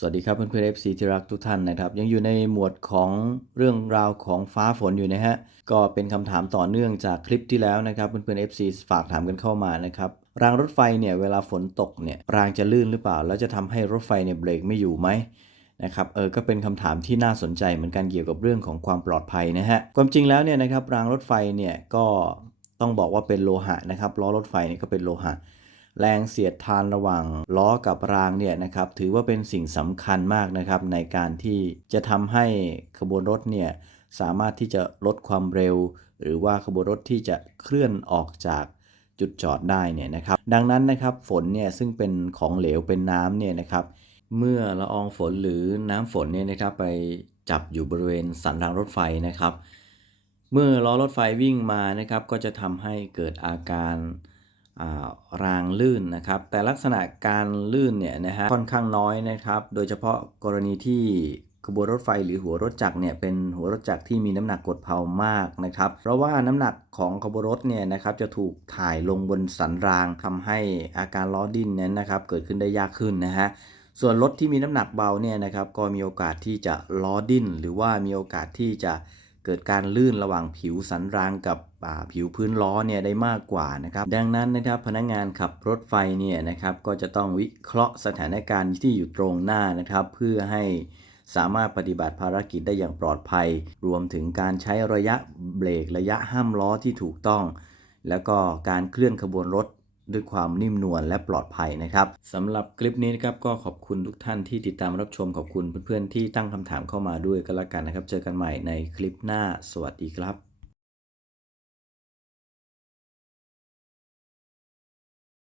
สวัสดีครับเพื่อนๆ FC ที่รักทุกท่านนะครับ ยังอยู่ในหมวดของเรื่องราวของฟ้าฝนอยู่นะฮะก็เป็นคำถามต่อเนื่องจากคลิปที่แล้วนะครับเพื่อนๆ FC ฝากถามกันเข้ามานะครับรางรถไฟเนี่ยเวลาฝนตกเนี่ยรางจะลื่นหรือเปล่า แล้วจะทำให้รถไฟเนี่ยเบรกไม่อยู่ไหมนะครับเออก็เป็นคำถามที่น่าสนใจเหมือนกันเกี่ยวกับเรื่องของความปลอดภัยนะฮะความจริงแล้วเนี่ยนะครับรางรถไฟเนี่ยก็ต้องบอกว่าเป็นโลหะนะครับล้อรถไฟเนี่ยก็เป็นโลหะ แรงเสียดทานระหว่างล้อกับรางเนี่ยนะครับถือว่าเป็นสิ่งสำคัญมากนะครับในการที่จะทำให้ขบวนรถเนี่ยสามารถที่จะลดความเร็ว หรือว่าขบวนรถที่จะเคลื่อนออกจากจุดจอดได้เนี่ยนะครับดังนั้นนะครับฝนเนี่ยซึ่งเป็นของเหลวเป็นน้ำเนี่ยนะครับเมื่อละอองฝนหรือน้ำฝนเนี่ยนะครับไปจับอยู่บริเวณสันรางรถไฟนะครับ เมื่อล้อรถไฟวิ่งมานะครับก็จะทำให้เกิดอาการ รางลื่นนะครับ แต่ลักษณะการลื่นเนี่ยนะฮะค่อนข้างน้อยนะครับ โดยเฉพาะกรณีที่ขบวนรถไฟหรือหัวรถจักรเนี่ยเป็นหัวรถจักรที่มีน้ำหนักกดเพามากนะครับ เพราะว่าน้ำหนักของขบวนรถเนี่ยนะครับจะถูกถ่ายลงบนสันรางทำให้อาการล้อดิ้นนั้นนะครับเกิดขึ้นได้ยากขึ้นนะฮะส่วนรถที่มีน้ำหนักเบาเนี่ยนะครับก็มีโอกาสที่จะล้อดิ้น หรือว่ามีโอกาสที่จะ เกิดการลื่นระหว่างผิวสันรางกับผิวพื้นล้อเนี่ยได้มากกว่านะครับ ดังนั้นนะครับพนักงานขับรถไฟเนี่ยนะครับก็จะต้องวิเคราะห์สถานการณ์ที่อยู่ตรงหน้านะครับ เพื่อให้สามารถปฏิบัติภารกิจได้อย่างปลอดภัย รวมถึงการใช้ระยะเบรกระยะห้ามล้อที่ถูกต้อง แล้วก็การเคลื่อนขบวนรถ ด้วยความนิ่มนวลและปลอดภัยนะครับสำหรับคลิปนี้นะครับก็ขอบคุณทุกท่านที่ติดตามรับชมขอบคุณเพื่อนๆที่ตั้งคำถามเข้ามาด้วยก็แล้วกันนะครับ เจอกันใหม่ในคลิปหน้า สวัสดีครับ